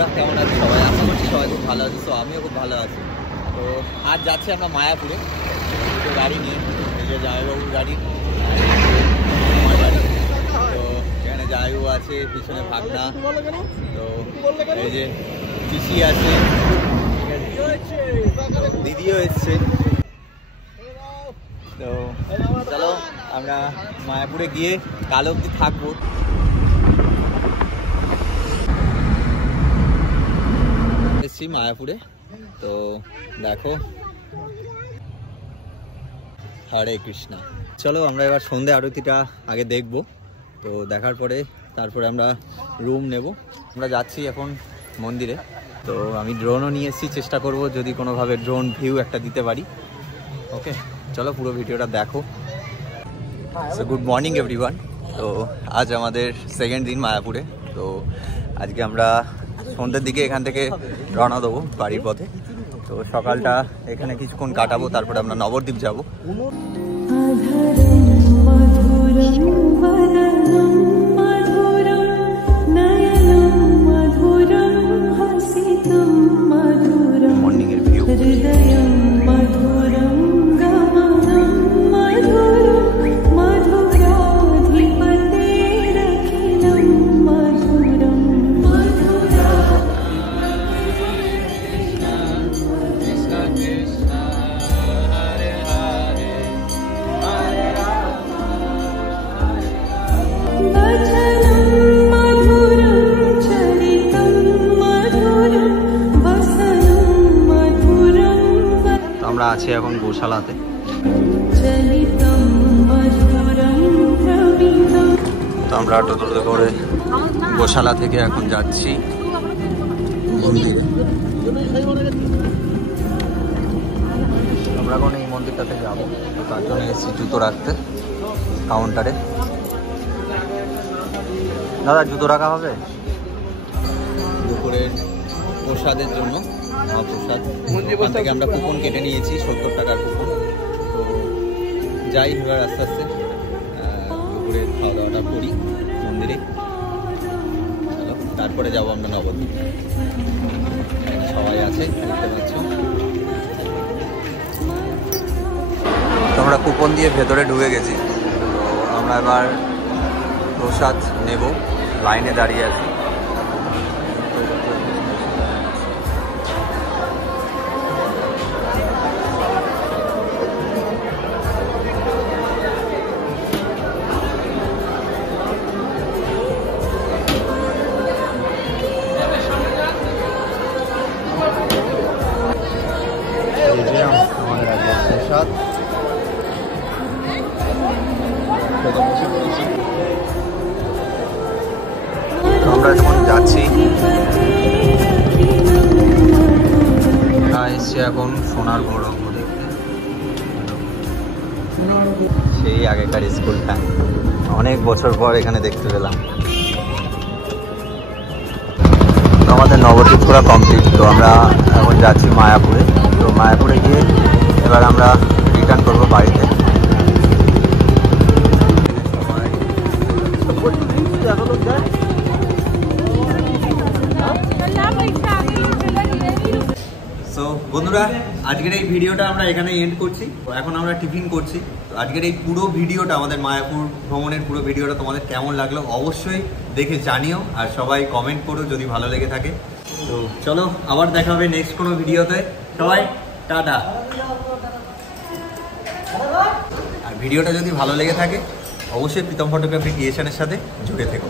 বন্ধুরা, কেমন আছে সবাই? আশা করছি সবাই খুব ভালো আছে। তো আমিও খুব ভালো আছি। তো আজ যাচ্ছি আমরা মায়াপুরে দুটো গাড়ি নিয়ে, এই যে জামাইবাবুর গাড়ি, আমার গাড়ি। তো এখানে জামাইবাবু আছে, পিছনে ভাগনা, তো এই যে পিসি আছে, দিদিও এসছে। তো চলো আমরা মায়াপুরে গিয়ে কাল অবধি থাকবো। এসছি মায়াপুরে, তো দেখো হরে কৃষ্ণা। চলো আমরা এবার সন্ধ্যে আরতিটা আগে দেখব, তো দেখার পরে তারপরে আমরা রুম নেব। আমরা যাচ্ছি এখন মন্দিরে। তো আমি ড্রোনও নিয়ে এসেছি, চেষ্টা করব যদি কোনোভাবে ড্রোন ভিউ একটা দিতে পারি। ওকে, চলো পুরো ভিডিওটা দেখো। So good morning everyone. তো আজ আমাদের সেকেন্ড দিন মায়াপুরে। তো আজকে আমরা সন্ধ্যের দিকে এখান থেকে রওনা দেবো বাড়ির পথে। তো সকালটা এখানে কিছুক্ষণ কাটাবো, তারপরে আমরা নবদ্বীপ যাব। মর্নিংয়ের ভিউ। আমরা আছি এখন গোশালাতে। তো আমরা টোটোতে করে গোশালা থেকে এখন যাচ্ছি মন্দিরে। আমরা এখন এই মন্দিরটাতে যাবো, তো তার জন্য এসেছি জুতো রাখতে কাউন্টারে। দাদা জুতো রাখা হবে দুপুরের প্রসাদের জন্য। মহাপ্রসাদ ওখান থেকে আমরা কুপন কেটে নিয়েছি, 70 টাকার কুপন। তো যাই এবার আস্তে আস্তে দুপুরের খাওয়া দাওয়াটা করি মন্দিরে। চলো তারপরে যাবো আমরা নবদ্বীপ। সবাই আছে দেখতে পাচ্ছ। তো আমরা কুপন দিয়ে ভেতরে ঢুকে গেছি। তো আমরা এবার প্রসাদ নেব, লাইনে দাঁড়িয়ে আছি। আমরা যখন যাচ্ছি এসছি এখন সোনার গৌরঙ্গ দেখতে। সেই আগেকার স্কুলটা অনেক বছর পর এখানে দেখতে পেলাম। তো আমাদের নবদ্বীপ ঘোরা কমপ্লিট। তো আমরা এখন যাচ্ছি মায়াপুরে। তো মায়াপুরে গিয়ে এবার আমরা রিটার্ন করবো বাড়িতে। সো বন্ধুরা, আজকের এই ভিডিওটা আমরা এখানে এন্ড করছি। এখন আমরা টিফিন করছি। তো আজকের এই পুরো ভিডিওটা, আমাদের মায়াপুর ভ্রমণের পুরো ভিডিওটা তোমাদের কেমন লাগলো অবশ্যই দেখে জানিও, আর সবাই কমেন্ট করো যদি ভালো লেগে থাকে। তো চলো আবার দেখা হবে নেক্সট কোনো ভিডিওতে। সবাই টাটা। আর ভিডিওটা যদি ভালো লেগে থাকে অবশ্যই প্রীতম ফটোগ্রাফি ক্রিয়েশনের সাথে জুড়ে থেকো।